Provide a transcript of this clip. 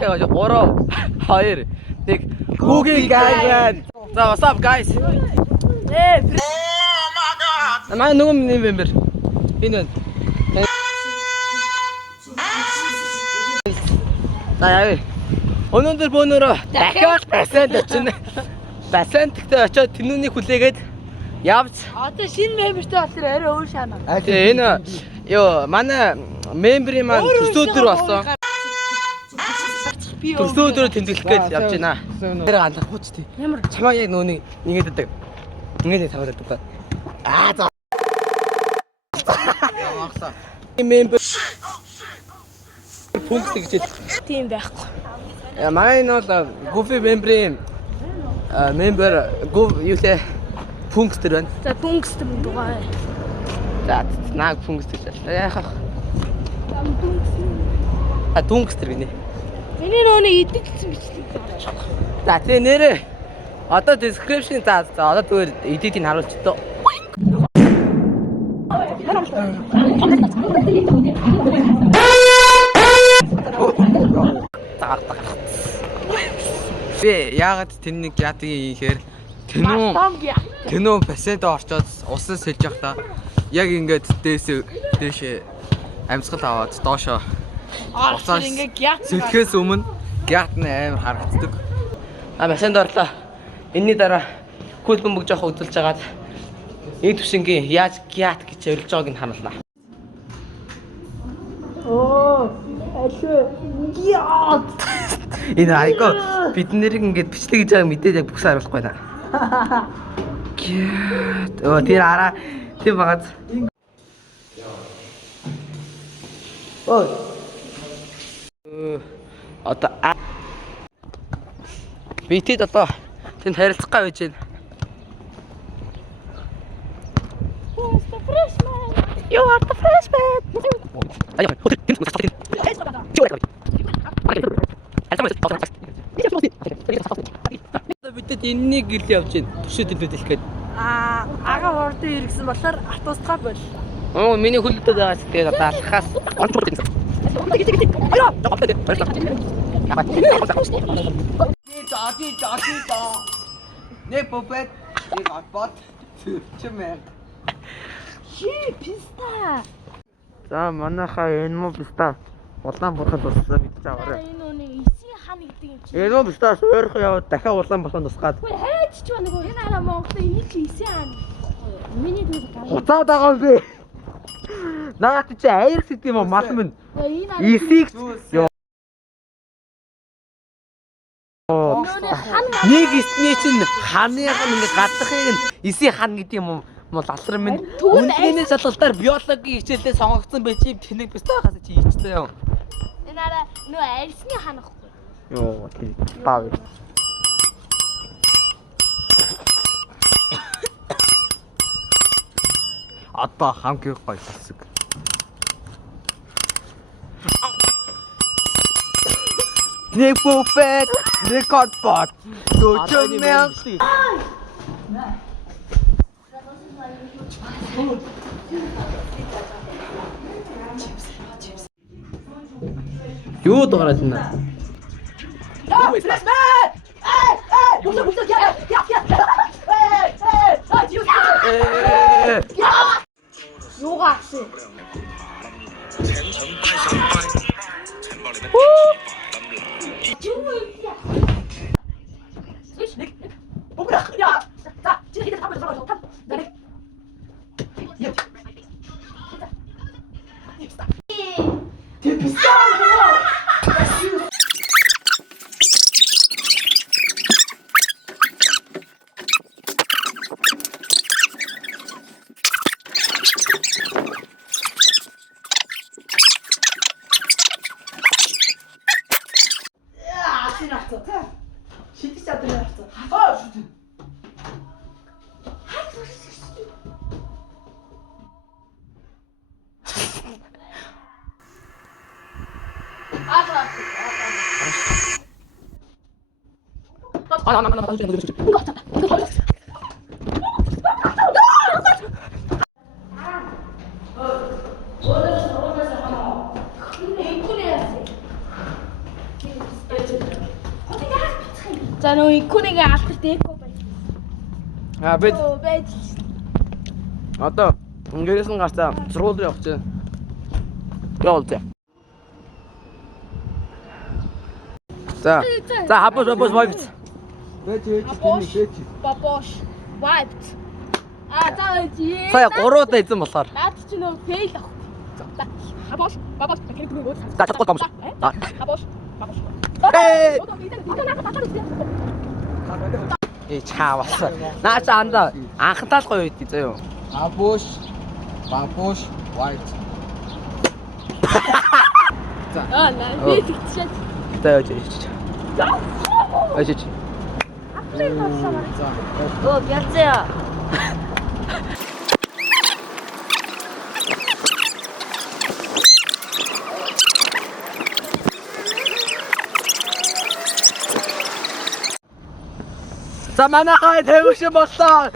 해가지고 3, 2, 1 Cooking Guys. So what's up guys? Hey. Манай нөгөө member. Энэ. За яа. Өнөөдөр бөөнөрөө дахиад пасент очино. Пасенттэй очиод тэнүүнийг хүлээгээд явц. Одоо шинэ мембертэй болохоор арай өөр шаана. Тэгээ энэ ёо манай мемберийн маань төсөөдөр болсон. Төсөөдөр тэмдэглэх гэж явж байна. Тэр гандлах хууч тий. Ямар чамаа яг нөөний ингээд өгдөг. Ингээд таваад өгдөг. Аа за. Ямагсаа. Мембер пункт гэж тийм байхгүй. Манай нь бол Goofy мемберийн мембер юутэй пунктер байна. За пунктер дугаа. За наг пунктер яах вэ? А пунктер гинэ. Миний нөөний эдитсэн бичлэг гарч байгаа. За тэгээ нэрээ одоо description за одоо зүгээр edit-ийг харуулж тоо. Би яагаад тэннийг яатыг хийхээр тэнүү пасент орчоод усаас сэлж явахдаа яг ингээд дээшээ амьсгал аваад доошоо Орчоор ингээ гят сэлхээс өмнө гят нь амар харагддаг. Пасент орлоо. Энэний дараа кул бөмбөг жоох өдөлж хагаад энэ төвшингийн яаж гят гэж явуулж байгааг нь харуулнаа. Оо, алуу. Гят. Энэ айко бид нэрийг ингээд бичлэг гэж байгаа мэдээд яг бүхсээ харуулахгүй байна. Гят. Оо тэр араа тэр багаз. Ой. Одоо битэд одоо тэнд харилцах гай байж байна. You are the freshman. Аяа, хөтөл тэнд мөн салтын. Битэд энэнийг гэрл явж байна. Төшөөд хэлбэл гээд. Ага хордон иргсэн болохоор атуусгаа бол. Оо миний хөлдөд байгаас тэгээд одоо алхахаас онцгой гэсэн. Не попет. Не гот. Чимээ. Ши писта. За манайхаа энэ муу писта Улаанбаатарт туссан гэж аваарай. Энэ өнөө эсийн хан гэдэг юм чи. Энэ муу пистаас өөрөөр яваад дахиад Улаанбаатарт тусгаад. Хөөе хайч ч нөгөө энэ араа Монголд энэ чи эсийн хан. Миний дүүг гал. Хуцаад байгаа юм бэ? Наад чи аяр гэдэг юм уу мал минь. Эсийг ёо. Нэг эсний чинь ханых нь ингээ гадахыг нь эсийн хан гэдэг юм уу? Мол алрам минь үнэний шалгалтаар биологийн хичээлдээ сонгогдсон байж юм тэнэг бистахаас чи хийчихсэн юм. Энэ араа нөгөө арьсны хан ахгүй. Йоо тий тав. Одоо хамгийн гоё хэсэг. Нэг буфет, нэг котбот, дүүчэн мэлти. Юу дураад байна? Юу гацсан? За нөө икүнийг албарт эко байж. Бид байж. одоо гэрээс нь гарцаа сургууль руу явах чинь. Явуулъя. За хапуш вайпт. Бэж. Бабош. Вайпт. За чи. Сая 3 удаа эзэн болохоор. Наад чи нөө фейл ах. Бабош. Бакрик нэг өөр. За чадахгүй гомш. Бабош. Ээ. Чаавас. Наач анда анхтаал гоё үйд заяа. Бабош вайпт. Аа наа тэгчээ. Тааж. Ажиж. Оо яцаа. За манайхаа тавигч боллоо.